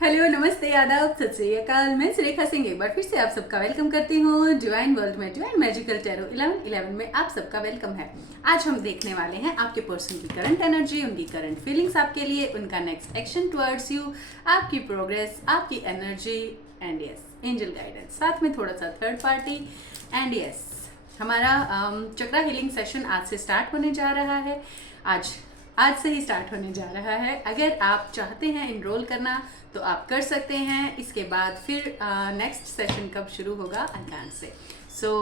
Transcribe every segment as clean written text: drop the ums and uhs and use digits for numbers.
Hello, नमस्ते, आदाब, सत श्री अकाल। मैं सुरेखा सिंह एक बार फिर से आप सबका वेलकम करती हूँ डिवाइन वर्ल्ड में। डिवाइन मैजिकल टैरो 11 में आप सबका वेलकम है। आज हम देखने वाले हैं आपके पर्सन की करंट एनर्जी, उनकी करंट फीलिंग्स आपके लिए, उनका नेक्स्ट एक्शन टुवर्ड्स यू, आपकी प्रोग्रेस, आपकी energy and yes angel guidance, साथ में थोड़ा सा थर्ड पार्टी एंड यस हमारा चक्रा हीलिंग सेशन आज से स्टार्ट होने जा रहा है। आज से ही स्टार्ट होने जा रहा है। अगर आप चाहते हैं इनरोल करना तो आप कर सकते हैं। इसके बाद फिर नेक्स्ट सेशन कब शुरू होगा आई कैन से। सो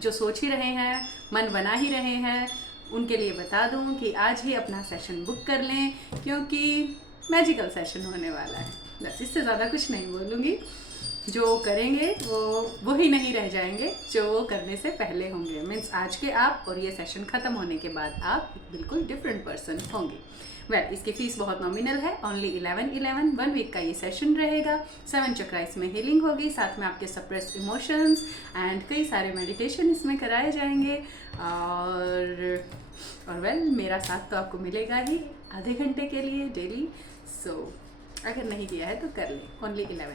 जो सोच ही रहे हैं, मन बना ही रहे हैं, उनके लिए बता दूं कि आज ही अपना सेशन बुक कर लें, क्योंकि मैजिकल सेशन होने वाला है। बस इससे ज़्यादा कुछ नहीं बोलूँगी। जो करेंगे वो ही नहीं रह जाएंगे जो वो करने से पहले होंगे। मीन्स आज के आप और ये सेशन ख़त्म होने के बाद आप बिल्कुल डिफरेंट पर्सन होंगे। इसकी फ़ीस बहुत नॉमिनल है, ओनली 11 1 वीक का ये सेशन रहेगा। 7 चक्रा इसमें हीलिंग होगी, साथ में आपके सप्रेस इमोशंस एंड कई सारे मेडिटेशन इसमें कराए जाएंगे। और मेरा साथ तो आपको मिलेगा ही आधे घंटे के लिए डेली। सो अगर नहीं किया है तो कर लें, ओनली 11।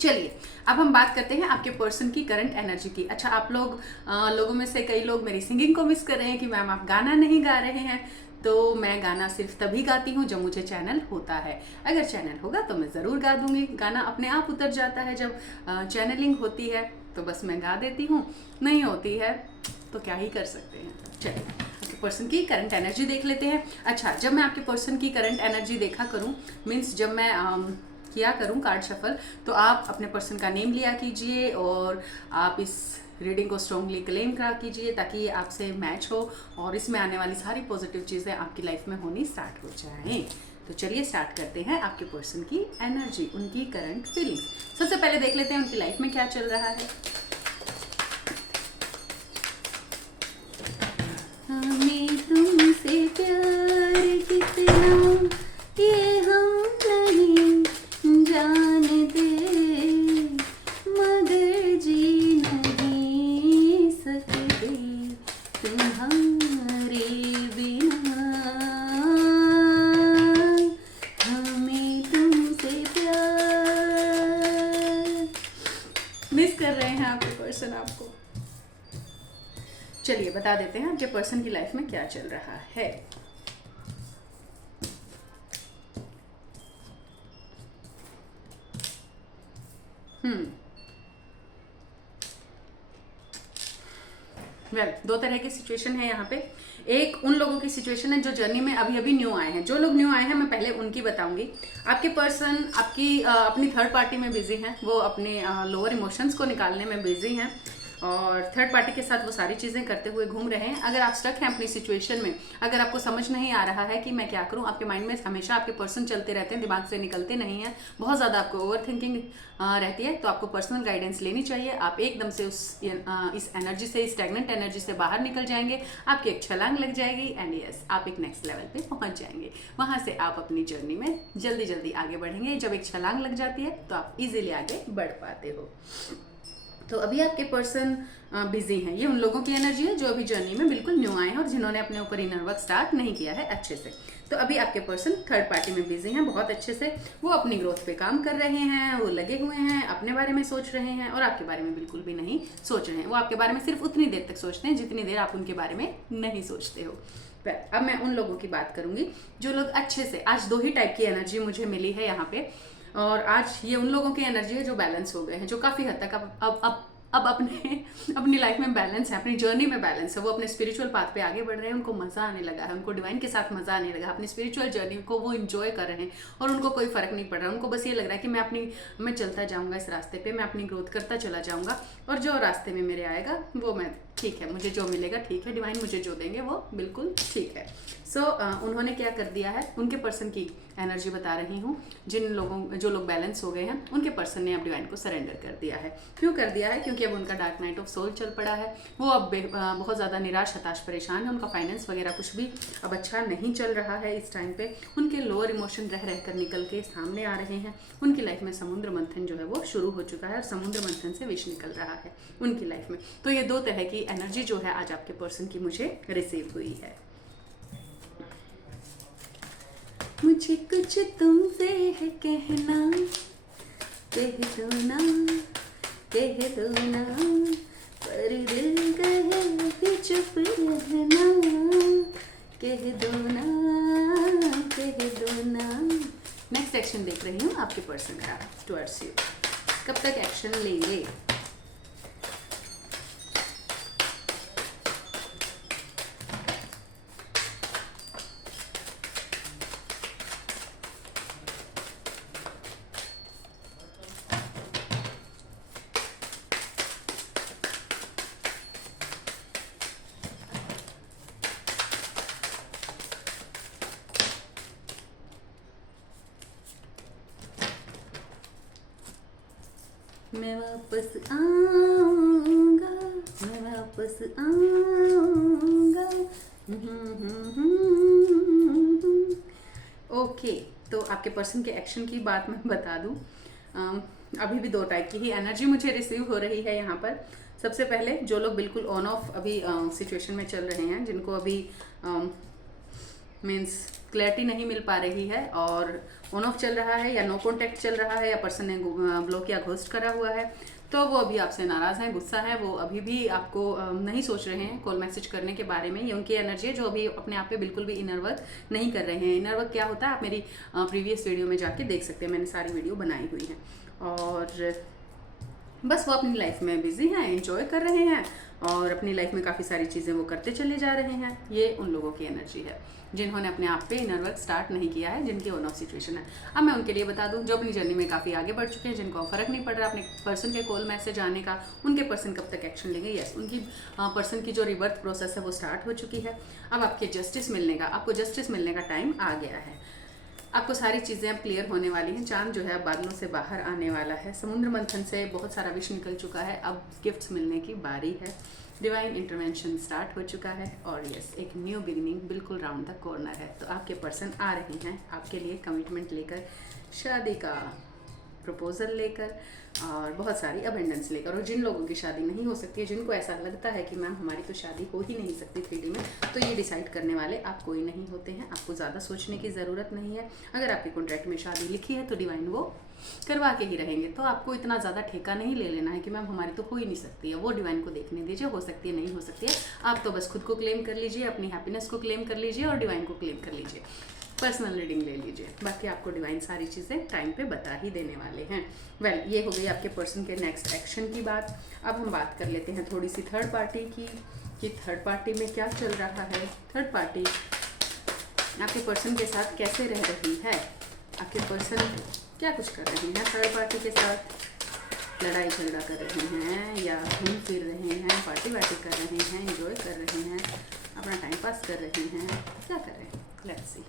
चलिए अब हम बात करते हैं आपके पर्सन की करंट एनर्जी की। अच्छा, आप लोगों में से कई लोग मेरी सिंगिंग को मिस कर रहे हैं कि मैम आप गाना नहीं गा रहे हैं। तो मैं गाना सिर्फ तभी गाती हूँ जब मुझे चैनल होता है। अगर चैनल होगा तो मैं ज़रूर गा दूँगी। गाना अपने आप उतर जाता है जब चैनलिंग होती है, तो बस मैं गा देती हूँ। नहीं होती है तो क्या ही कर सकते हैं। चलिए आपके पर्सन की करंट एनर्जी देख लेते हैं। अच्छा, जब मैं आपके पर्सन की करंट एनर्जी देखा करूँ, मीन्स जब मैं किया करूँ कार्ड शफल, तो आप अपने पर्सन का नेम लिया कीजिए और आप इस रीडिंग को स्ट्रॉन्गली क्लेम करा कीजिए ताकि ये आपसे मैच हो और इसमें आने वाली सारी पॉजिटिव चीज़ें आपकी लाइफ में होनी स्टार्ट हो जाएं। तो चलिए स्टार्ट करते हैं आपके पर्सन की एनर्जी, उनकी करंट फीलिंग्स। सबसे पहले देख लेते हैं उनकी लाइफ में क्या चल रहा है। हमें तुमसे प्यार कितना ये हम नहीं जानते, मगर जी नहीं सकते तुम्हारे बिना। हमें तुमसे प्यार। मिस कर रहे हैं आपके पर्सन आपको। चलिए बता देते हैं आपके पर्सन की लाइफ में क्या चल रहा है। दो तरह की सिचुएशन है यहाँ पे। एक उन लोगों की सिचुएशन है जो जर्नी में अभी अभी न्यू आए हैं। जो लोग न्यू आए हैं मैं पहले उनकी बताऊंगी। आपके पर्सन अपनी थर्ड पार्टी में बिजी हैं, वो अपने लोअर इमोशंस को निकालने में बिजी हैं और थर्ड पार्टी के साथ वो सारी चीज़ें करते हुए घूम रहे हैं। अगर आप स्टक हैं अपनी सिचुएशन में, अगर आपको समझ नहीं आ रहा है कि मैं क्या करूं, आपके माइंड में हमेशा आपके पर्सन चलते रहते हैं, दिमाग से निकलते नहीं हैं, बहुत ज़्यादा आपको ओवर थिंकिंग रहती है, तो आपको पर्सनल गाइडेंस लेनी चाहिए। आप एकदम से इस एनर्जी से, स्टैग्नेंट एनर्जी से बाहर निकल जाएंगे, आपकी एक छलांग लग जाएगी एंड यस आप एक नेक्स्ट लेवल पे पहुंच जाएंगे। वहां से आप अपनी जर्नी में जल्दी जल्दी आगे बढ़ेंगे। जब एक छलांग लग जाती है तो आप इजीली आगे बढ़ पाते हो। तो अभी आपके पर्सन बिजी हैं। ये उन लोगों की एनर्जी है जो अभी जर्नी में बिल्कुल न्यू आए हैं और जिन्होंने अपने ऊपर इनर वर्क स्टार्ट नहीं किया है अच्छे से। तो अभी आपके पर्सन थर्ड पार्टी में बिजी हैं बहुत अच्छे से। वो अपनी ग्रोथ पे काम कर रहे हैं, वो लगे हुए हैं, अपने बारे में सोच रहे हैं और आपके बारे में बिल्कुल भी नहीं सोच रहे हैं। वो आपके बारे में सिर्फ उतनी देर तक सोचते हैं जितनी देर आप उनके बारे में नहीं सोचते हो। अब मैं उन लोगों की बात करूंगी जो लोग अच्छे से, आज दो ही टाइप की एनर्जी मुझे मिली है यहाँ पे, और आज ये उन लोगों की एनर्जी है जो बैलेंस हो गए हैं, जो काफ़ी हद तक अब अपनी लाइफ में बैलेंस है, अपनी जर्नी में बैलेंस है। वो अपने स्पिरिचुअल पाथ पे आगे बढ़ रहे हैं, उनको मज़ा आने लगा है, उनको डिवाइन के साथ मज़ा आने लगा, अपनी स्पिरिचुअल जर्नी को वो इंजॉय कर रहे हैं और उनको कोई फ़र्क नहीं पड़ रहा। उनको बस ये लग रहा है कि मैं चलता जाऊँगा इस रास्ते पे, मैं अपनी ग्रोथ करता चला जाऊँगा और जो रास्ते में मेरे आएगा वो मैं ठीक है, मुझे जो मिलेगा ठीक है, डिवाइन मुझे जो देंगे वो बिल्कुल ठीक है। उन्होंने क्या कर दिया है, उनके पर्सन की एनर्जी बता रही हूँ। जो लोग बैलेंस हो गए हैं उनके पर्सन ने अब डिवाइन को सरेंडर कर दिया है। क्यों कर दिया है? क्योंकि अब उनका डार्क नाइट ऑफ सोल चल पड़ा है। वो अब बहुत ज़्यादा निराश, हताश, परेशान है। उनका फाइनेंस वगैरह कुछ भी अब अच्छा नहीं चल रहा है इस टाइम पे। उनके लोअर इमोशन रह कर निकल के सामने आ रहे हैं। उनकी लाइफ में समुद्र मंथन जो है वो शुरू हो चुका है और समुद्र मंथन से विष निकल रहा है उनकी लाइफ में। तो ये दो तरह की एनर्जी जो है आज आपके पर्सन की मुझे रिसीव हुई है। मुझे कुछ तुमसे है कहना, कह दो ना, कह दो ना, पर दिल कहे भी चुप रहना, कह दो ना, कह दो ना। नेक्स्ट एक्शन देख रही हूँ आपके पर्सन का टुवर्ड्स यू, कब तक एक्शन लेंगे। मैं वापस आऊंगा, मैं वापस आऊंगा। ओके, तो आपके पर्सन के एक्शन की बात मैं बता दूं, अभी भी 2 टाइप की ही एनर्जी मुझे रिसीव हो रही है यहाँ पर। सबसे पहले जो लोग बिल्कुल ऑन ऑफ अभी सिचुएशन में चल रहे हैं, जिनको अभी मीन्स क्लैरिटी नहीं मिल पा रही है और ऑन ऑफ चल रहा है या नो कॉन्टैक्ट चल रहा है या पर्सन ने ब्लॉक या घोस्ट करा हुआ है, तो वो अभी आपसे नाराज़ हैं, गुस्सा है, वो अभी भी आपको नहीं सोच रहे हैं कॉल मैसेज करने के बारे में। ये उनकी एनर्जी है जो अभी अपने आप पे बिल्कुल भी इनर वर्क नहीं कर रहे हैं। इनर वर्क क्या होता है आप मेरी प्रीवियस वीडियो में जाके देख सकते हैं, मैंने सारी वीडियो बनाई हुई है। और बस वो अपनी लाइफ में बिजी हैं, एंजॉय कर रहे हैं और अपनी लाइफ में काफ़ी सारी चीज़ें वो करते चले जा रहे हैं। ये उन लोगों की एनर्जी है जिन्होंने अपने आप पे इनर वर्क स्टार्ट नहीं किया है, जिनकी ऑन ऑफ सिचुएशन है। अब मैं उनके लिए बता दूं जो अपनी जर्नी में काफ़ी आगे बढ़ चुके हैं, जिनको फ़र्क नहीं पड़ रहा अपने पर्सन के कॉल मैसेज आने का, उनके पर्सन कब तक एक्शन लेंगे। यस, उनकी पर्सन की जो रिबर्थ प्रोसेस है वो स्टार्ट हो चुकी है। अब आपके जस्टिस मिलने का, आपको जस्टिस मिलने का टाइम आ गया है। आपको सारी चीज़ें अब क्लियर होने वाली हैं। चांद जो है बादलों से बाहर आने वाला है। समुद्र मंथन से बहुत सारा विष निकल चुका है, अब गिफ्ट्स मिलने की बारी है। डिवाइन इंटरवेंशन स्टार्ट हो चुका है और यस, एक न्यू बिगिनिंग बिल्कुल राउंड द कॉर्नर है। तो आपके पर्सन आ रहे हैं आपके लिए कमिटमेंट लेकर, शादी का प्रपोजल लेकर और बहुत सारी अबेंडेंस लेकर। और जिन लोगों की शादी नहीं हो सकती है, जिनको ऐसा लगता है कि मैम हमारी तो शादी हो ही नहीं सकती 3D में, तो ये डिसाइड करने वाले आप कोई नहीं होते हैं। आपको ज़्यादा सोचने की ज़रूरत नहीं है। अगर आपके कॉन्ट्रैक्ट में शादी लिखी है तो डिवाइन वो करवा के ही रहेंगे। तो आपको इतना ज़्यादा ठेका नहीं ले लेना है कि मैम हमारी तो हो ही नहीं सकती है। वो डिवाइन को देखने दीजिए, हो सकती है नहीं हो सकती है। आप तो बस खुद को क्लेम कर लीजिए, अपनी हैप्पीनेस को क्लेम कर लीजिए और डिवाइन को क्लेम कर लीजिए। पर्सनल रीडिंग ले लीजिए, बाकी आपको डिवाइन सारी चीज़ें टाइम पे बता ही देने वाले हैं। वेल, ये हो गई आपके पर्सन के नेक्स्ट एक्शन की बात। अब हम बात कर लेते हैं थोड़ी सी थर्ड पार्टी की, कि थर्ड पार्टी में क्या चल रहा है। थर्ड पार्टी आपके पर्सन के साथ कैसे रह रही है, आपके पर्सन क्या कुछ कर रहे हैं थर्ड पार्टी के साथ। लड़ाई झगड़ा कर रहे हैं या घूम फिर रहे हैं, पार्टी वार्टी कर रहे हैं, एंजॉय कर रहे हैं, अपना टाइम पास कर रहे हैं, क्या कर रहे हैं। Let's see.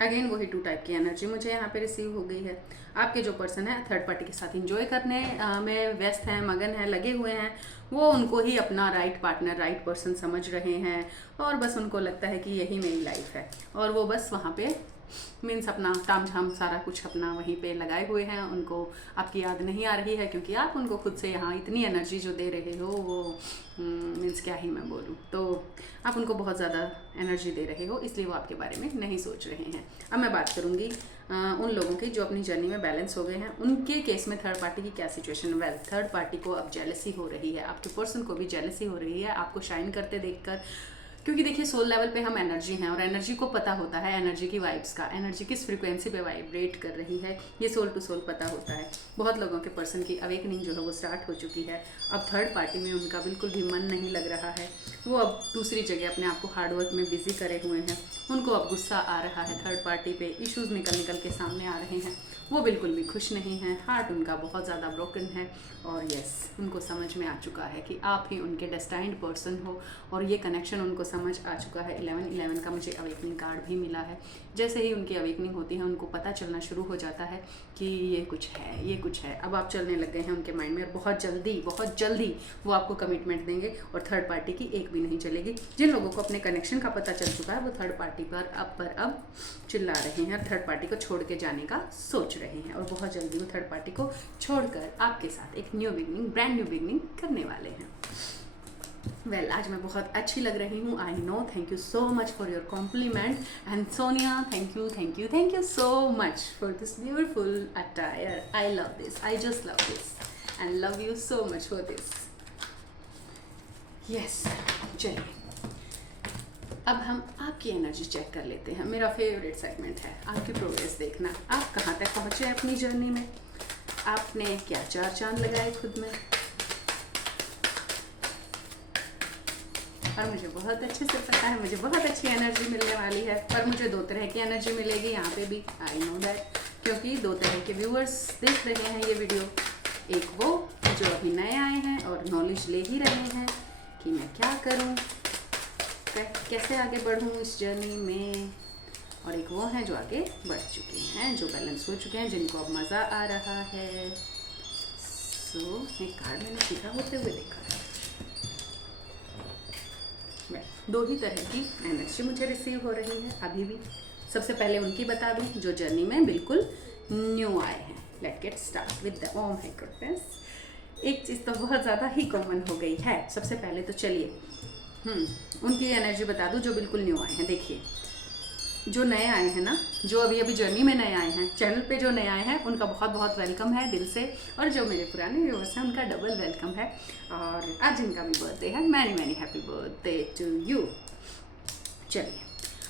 अगेन वही 2 टाइप की एनर्जी मुझे यहाँ पे रिसीव हो गई है। आपके जो पर्सन है थर्ड पार्टी के साथ एंजॉय करने में व्यस्त हैं, मगन हैं, लगे हुए हैं। वो उनको ही अपना राइट पार्टनर, राइट पर्सन समझ रहे हैं और बस उनको लगता है कि यही मेरी लाइफ है और वो बस वहाँ पे मीन्स अपना ताम झाम सारा कुछ अपना वहीं पे लगाए हुए हैं। उनको आपकी याद नहीं आ रही है क्योंकि आप उनको खुद से यहाँ इतनी एनर्जी जो दे रहे हो वो मीन्स क्या ही मैं बोलूँ, तो आप उनको बहुत ज़्यादा एनर्जी दे रहे हो, इसलिए वो आपके बारे में नहीं सोच रहे हैं। अब मैं बात करूँगी उन लोगों की जो अपनी जर्नी में बैलेंस हो गए हैं। उनके केस में थर्ड पार्टी की क्या सिचुएशन। वेल, थर्ड पार्टी को अब जेलसी हो रही है, आपके पर्सन को भी जेलसी हो रही है आपको शाइन करते देखकर। क्योंकि देखिए सोल लेवल पे हम एनर्जी हैं और एनर्जी को पता होता है एनर्जी की वाइब्स का, एनर्जी किस फ्रीक्वेंसी पे वाइब्रेट कर रही है, ये सोल टू सोल पता होता है। बहुत लोगों के पर्सन की अवेकनिंग जो है वो स्टार्ट हो चुकी है। अब थर्ड पार्टी में उनका बिल्कुल भी मन नहीं लग रहा है, वो अब दूसरी जगह अपने आप को हार्डवर्क में बिजी करे हुए हैं। उनको अब गुस्सा आ रहा है थर्ड पार्टी पे, इश्यूज निकल के सामने आ रहे हैं। वो बिल्कुल भी खुश नहीं है, हार्ट उनका बहुत ज़्यादा ब्रोकन है और यस, उनको समझ में आ चुका है कि आप ही उनके डेस्टाइन्ड पर्सन हो और ये कनेक्शन उनको समझ आ चुका है। 11-11 का मुझे अवेकनिंग कार्ड भी मिला है। जैसे ही उनकी अवेकनिंग होती है उनको पता चलना शुरू हो जाता है कि ये कुछ है, ये कुछ है। अब आप चलने लग गए हैं उनके माइंड में, बहुत जल्दी वो आपको कमिटमेंट देंगे और थर्ड पार्टी की एक भी नहीं चलेगी। जिन लोगों को अपने कनेक्शन का पता चल चुका है वो थर्ड पार्टी पर अब चिल्ला रहे हैं, थर्ड पार्टी को छोड़ के जाने का सोच रहे हैं और बहुत जल्दी वो थर्ड पार्टी को छोड़कर आपके साथ एक new beginning, brand new beginning करने वाले हैं। वेल, आज मैं बहुत अच्छी लग रही हूँ, I know. Thank you so much for your compliment and Sonia, thank you so much for this beautiful attire. I love this, I just love this and love you so much for this. Yes, चलिए अब हम आपकी energy check कर लेते हैं। मेरा favourite segment है आपकी प्रोग्रेस देखना। आप कहाँ तक पहुँचे अपनी जर्नी में, आपने क्या 4 चांद लगाए खुद में। और मुझे बहुत अच्छे से पता है, मुझे बहुत अच्छी एनर्जी मिलने वाली है। पर मुझे 2 तरह की एनर्जी मिलेगी यहाँ पे भी, आई नो दैट, क्योंकि 2 तरह के व्यूअर्स देख रहे हैं ये वीडियो। एक वो जो अभी नए आए हैं और नॉलेज ले ही रहे हैं कि मैं क्या करूँ, कैसे आगे बढ़ूँ इस जर्नी में, और एक वो हैं जो आगे बढ़ चुके हैं, जो बैलेंस हो चुके हैं, जिनको अब मज़ा आ रहा है। सो एक कार्ड मैंने सीधा होते हुए देखा है। 2 ही तरह की एनर्जी मुझे रिसीव हो रही है अभी भी। सबसे पहले उनकी बता दूं जो जर्नी में बिल्कुल न्यू आए हैं। Let get start with the oh my goodness. एक चीज़ तो बहुत ज़्यादा ही कॉमन हो गई है। सबसे पहले तो चलिए उनकी एनर्जी बता दूं जो बिल्कुल न्यू आए हैं। देखिए, जो नए आए हैं ना, जो अभी अभी जर्नी में नए आए हैं, चैनल पे जो नए आए हैं, उनका बहुत बहुत वेलकम है दिल से। और जो मेरे पुराने व्यूअर्स हैं उनका डबल वेलकम है। और आज जिनका भी बर्थडे है, many many happy birthday to you. चलिए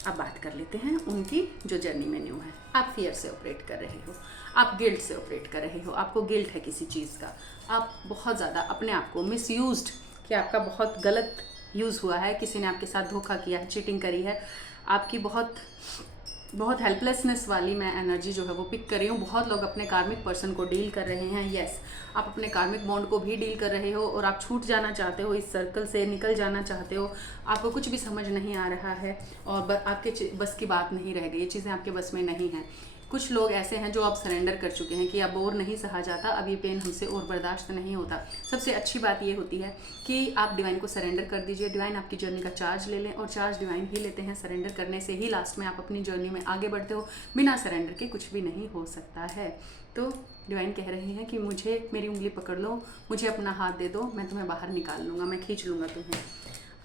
अब बात कर लेते हैं उनकी जो जर्नी में न्यू है। आप फियर से ऑपरेट कर रहे हो, आप गिल्ट से ऑपरेट कर रहे हो, आपको गिल्ट है किसी चीज़ का, आप बहुत ज़्यादा अपने आप को मिसयूज्ड, कि आपका बहुत गलत यूज़ हुआ है, किसी ने आपके साथ धोखा किया है, चीटिंग करी है, आपकी बहुत हेल्पलेसनेस वाली मैं एनर्जी जो है वो पिक कर रही हूँ। बहुत लोग अपने कार्मिक पर्सन को डील कर रहे हैं। यस, आप अपने कार्मिक बॉन्ड को भी डील कर रहे हो और आप छूट जाना चाहते हो, इस सर्कल से निकल जाना चाहते हो। आपको कुछ भी समझ नहीं आ रहा है और आपके बस की बात नहीं रह गई, ये चीज़ें आपके बस में नहीं हैं। कुछ लोग ऐसे हैं जो अब सरेंडर कर चुके हैं कि अब और नहीं सहा जाता, अब ये पेन हमसे और बर्दाश्त नहीं होता। सबसे अच्छी बात ये होती है कि आप डिवाइन को सरेंडर कर दीजिए। डिवाइन आपकी जर्नी का चार्ज ले लें और चार्ज डिवाइन ही लेते हैं। सरेंडर करने से ही लास्ट में आप अपनी जर्नी में आगे बढ़ते हो। बिना सरेंडर के कुछ भी नहीं हो सकता है। तो डिवाइन कह रही हैं कि मुझे मेरी उंगली पकड़ लो, मुझे अपना हाथ दे दो, मैं तुम्हें बाहर निकाल लूँगा, मैं खींच लूँगा तुम्हें।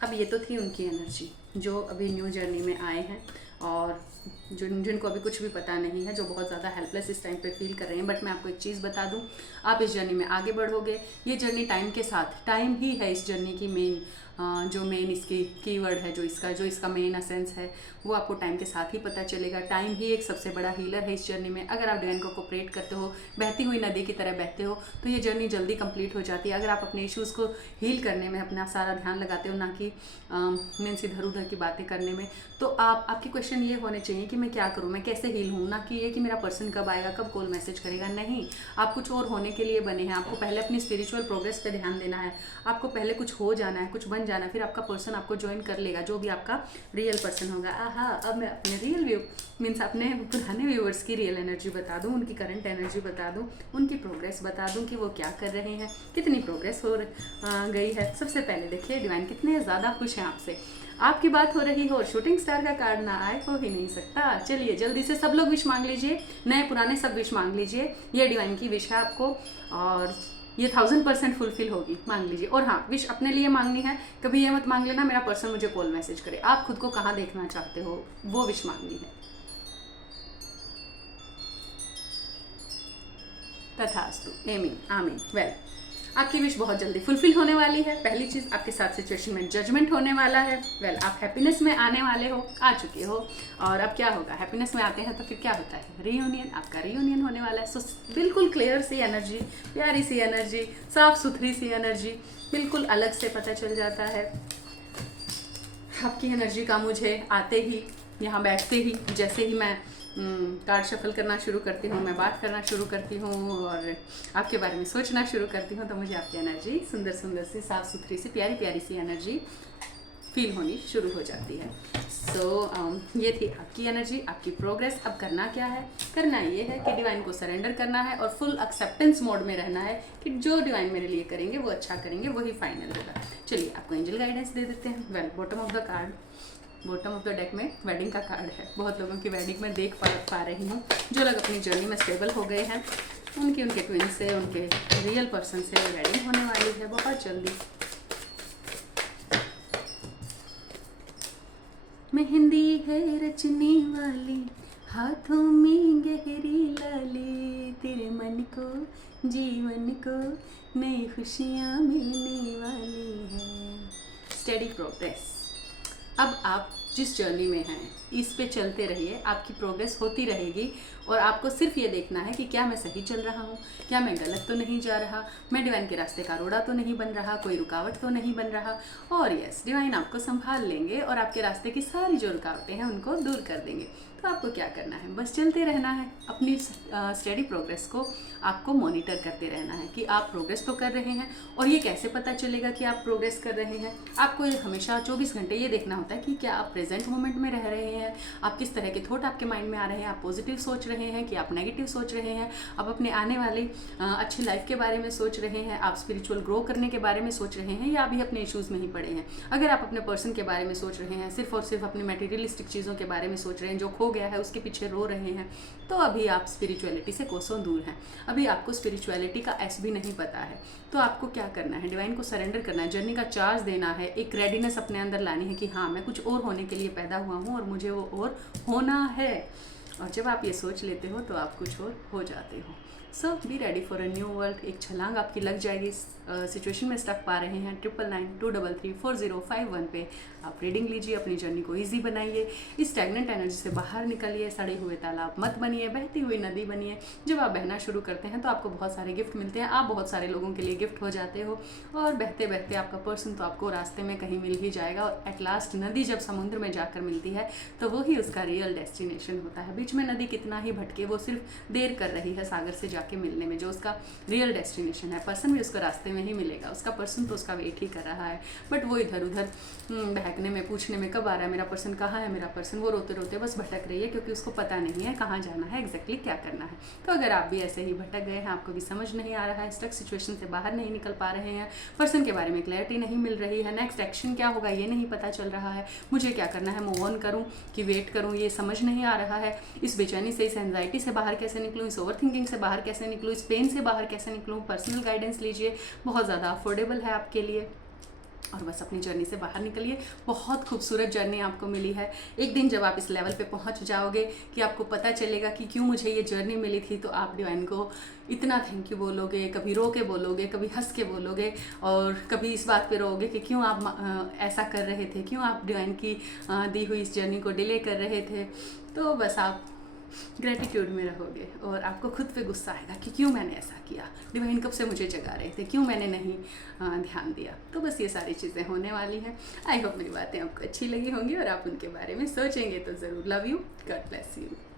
अब ये तो थी उनकी एनर्जी जो अभी न्यू जर्नी में आए हैं और जिनको अभी कुछ भी पता नहीं है, जो बहुत ज़्यादा हेल्पलेस इस टाइम पे फील कर रहे हैं। बट मैं आपको एक चीज़ बता दूं, आप इस जर्नी में आगे बढ़ोगे। ये जर्नी टाइम के साथ, टाइम ही है इस जर्नी की मेन इसकी कीवर्ड है, जो इसका मेन एसेंस है, वो आपको टाइम के साथ ही पता चलेगा। टाइम ही एक सबसे बड़ा हीलर है इस जर्नी में। अगर आप डिवाइन को कोऑपरेट करते हो, बहती हुई नदी की तरह बहते हो, तो ये जर्नी जल्दी कंप्लीट हो जाती है। अगर आप अपने इश्यूज़ को हील करने में अपना सारा ध्यान लगाते हो, ना कि मीन्स इधर उधर की बातें करने में, तो आपके क्वेश्चन ये होने चाहिए कि मैं क्या करूँ, मैं कैसे हील हूँ, ना कि ये कि मेरा पर्सन कब आएगा, कब कॉल मैसेज करेगा। नहीं, आप कुछ और होने के लिए बने हैं। आपको पहले अपनी स्पिरिचुअल प्रोग्रेस पे ध्यान देना है। आपको पहले कुछ हो जाना है, कुछ बन जाना है, फिर आपका पर्सन आपको ज्वाइन कर लेगा, जो भी आपका रियल पर्सन होगा। अब मैं अपने रियल व्यू मीन्स अपने पुराने व्यूअर्स की रियल एनर्जी बता दूं, उनकी करंट एनर्जी बता दूं, उनकी प्रोग्रेस बता दूं कि वो क्या कर रहे हैं, कितनी प्रोग्रेस हो गई है। सबसे पहले देखिए डिवाइन कितने ज़्यादा खुश हैं आपसे। आपकी बात हो रही हो और शूटिंग स्टार का कार्ड ना आए हो ही नहीं सकता। चलिए जल्दी से सब लोग विश मांग लीजिए, नए पुराने सब विश मांग लीजिए। ये डिवाइन की विश है आपको और ये 1000% फुलफिल होगी। मांग लीजिए। और हाँ, विश अपने लिए मांगनी है। कभी ये मत मांग लेना मेरा पर्सन मुझे कॉल मैसेज करे। आप खुद को कहाँ देखना चाहते हो, वो विश मांगनी है। तथास्तु, आमीन आमीन। वेल, आपकी विश बहुत जल्दी फुलफिल होने वाली है। पहली चीज़, आपके साथ सिचुएशन में जजमेंट होने वाला है। वेल, आप हैप्पीनेस में आने वाले हो, आ चुके हो। और अब क्या होगा, हैप्पीनेस में आते हैं तो फिर क्या होता है, रीयूनियन। आपका रीयूनियन होने वाला है। सो बिल्कुल क्लियर सी एनर्जी, प्यारी सी एनर्जी, साफ सुथरी सी एनर्जी, बिल्कुल अलग से पता चल जाता है आपकी एनर्जी का। मुझे आते ही, यहाँ बैठते ही, जैसे ही मैं कार्ड शफल करना शुरू करती हूँ, मैं बात करना शुरू करती हूँ और आपके बारे में सोचना शुरू करती हूँ, तो मुझे आपकी एनर्जी सुंदर सुंदर सी, साफ़ सुथरी सी, प्यारी प्यारी सी एनर्जी फील होनी शुरू हो जाती है। सो ये थी आपकी एनर्जी, आपकी प्रोग्रेस। अब करना क्या है, करना ये है कि डिवाइन को सरेंडर करना है और फुल एक्सेप्टेंस मोड में रहना है कि जो डिवाइन मेरे लिए करेंगे वो अच्छा करेंगे, वही फाइनल होगा। चलिए आपको एंजल गाइडेंस दे देते हैं। Well, bottom of the card bottom of the deck में वेडिंग का कार्ड है। बहुत लोगों की वेडिंग में देख पा रही हूँ। जो लोग अपनी जर्नी में स्टेबल हो गए हैं उनके ट्विन से, उनके रियल पर्सन से वेडिंग होने वाली है बहुत जल्दी। मेहंदी है रचने वाली, हाथों में गहरी लाली, तेरे मन को जीवन को नई खुशियाँ मिलने वाली है। Study progress. अब आप जिस जर्नी में हैं इस पे चलते रहिए, आपकी प्रोग्रेस होती रहेगी और आपको सिर्फ ये देखना है कि क्या मैं सही चल रहा हूँ, क्या मैं गलत तो नहीं जा रहा, मैं डिवाइन के रास्ते का रोड़ा तो नहीं बन रहा, कोई रुकावट तो नहीं बन रहा। और यस, डिवाइन आपको संभाल लेंगे और आपके रास्ते की सारी जो रुकावटें हैं उनको दूर कर देंगे। तो आपको क्या करना है, बस चलते रहना है। अपनी स्टडी प्रोग्रेस को आपको मॉनिटर करते रहना है कि आप प्रोग्रेस तो कर रहे हैं। और ये कैसे पता चलेगा कि आप प्रोग्रेस कर रहे हैं? आपको हमेशा 24 घंटे ये देखना होता है कि क्या आप प्रेजेंट मोमेंट में रह रहे हैं, आप किस तरह के थॉट आपके माइंड में आ रहे हैं, आप पॉजिटिव सोच रहे हैं कि आप नेगेटिव सोच रहे हैं, आप अपने आने वाली अच्छी लाइफ के बारे में सोच रहे हैं, आप स्पिरिचुअल ग्रो करने के बारे में सोच रहे हैं, या अभी अपने इश्यूज़ में ही पड़े हैं। अगर आप अपने पर्सन के बारे में सोच रहे हैं, सिर्फ और सिर्फ अपनी मटेरियलिस्टिक चीज़ों के बारे में सोच रहे हैं, जो खो गया है उसके पीछे रो रहे हैं, तो अभी आप स्पिरिचुअलिटी से कोसों दूर हैं। अभी आपको स्पिरिचुअलिटी का एस भी नहीं पता है। तो आपको क्या करना है, डिवाइन को सरेंडर करना है, जर्नी का चार्ज देना है, एक रेडीनेस अपने अंदर लानी है कि हाँ मैं कुछ और होने के लिए पैदा हुआ हूँ और मुझे वो और होना है। और जब आप ये सोच लेते हो तो आप कुछ और हो जाते हो। So be ready for a new world. एक छलांग आपकी लग जाएगी। सिचुएशन में स्टक पा रहे हैं 9992334051 पे आप रीडिंग लीजिए, अपनी जर्नी को इजी बनाइए, इस स्टैग्नेंट एनर्जी से बाहर निकलिए, सड़े हुए तालाब मत बनिए, बहती हुई नदी बनिए। जब आप बहना शुरू करते हैं तो आपको बहुत सारे गिफ्ट मिलते हैं, आप बहुत सारे लोगों के लिए गिफ्ट हो जाते हो और बहते बहते आपका पर्सन तो आपको रास्ते में कहीं मिल ही जाएगा। और एट लास्ट नदी जब समुद्र में जाकर मिलती है तो वही उसका रियल डेस्टिनेशन होता है। बीच में नदी कितना ही भटके, वो सिर्फ देर कर रही है सागर से जाके मिलने में, जो उसका रियल डेस्टिनेशन है। पर्सन भी उसको रास्ते में ही मिलेगा, उसका पर्सन तो उसका वेट ही कर रहा है, बट वो इधर उधर बहकने में, पूछने में कब आ रहा है मेरा पर्सन, कहाँ है मेरा पर्सन, वो रोते रोते बस भटक रही है क्योंकि उसको पता नहीं है कहाँ जाना है, एग्जैक्टली क्या करना है। तो अगर आप भी ऐसे ही भटक गए हैं, आपको भी समझ नहीं आ रहा है, स्टक सिचुएशन से बाहर नहीं निकल पा रहे हैं, पर्सन के बारे में क्लैरिटी नहीं मिल रही है, नेक्स्ट एक्शन क्या होगा ये नहीं पता चल रहा है, मुझे क्या करना है, मूव ऑन करूँ कि वेट करूँ, ये समझ नहीं आ रहा है, इस बेचैनी से, इस एंजाइटी से बाहर कैसे निकलूँ, इस ओवर थिंकिंग से बाहर कैसे निकलूँ, इस पेन से बाहर कैसे निकलूँ, पर्सनल गाइडेंस लीजिए, बहुत ज़्यादा अफोर्डेबल है आपके लिए। और बस अपनी जर्नी से बाहर निकलिए। बहुत खूबसूरत जर्नी आपको मिली है। एक दिन जब आप इस लेवल पे पहुंच जाओगे कि आपको पता चलेगा कि क्यों मुझे ये जर्नी मिली थी, तो आप डिवाइन को इतना थैंक यू बोलोगे, कभी रो के बोलोगे, कभी हंस के बोलोगे, और कभी इस बात पे रोगे कि क्यों आप ऐसा कर रहे थे, क्यों आप डिवाइन की दी हुई इस जर्नी को डिले कर रहे थे। तो बस आप ग्रेटिट्यूड में रहोगे और आपको खुद पे गुस्सा आएगा कि क्यों मैंने ऐसा किया, डिवाइन कब से मुझे जगा रहे थे, क्यों मैंने नहीं ध्यान दिया। तो बस ये सारी चीज़ें होने वाली हैं। आई होप मेरी बातें आपको अच्छी लगी होंगी और आप उनके बारे में सोचेंगे तो ज़रूर। Love you, God bless you.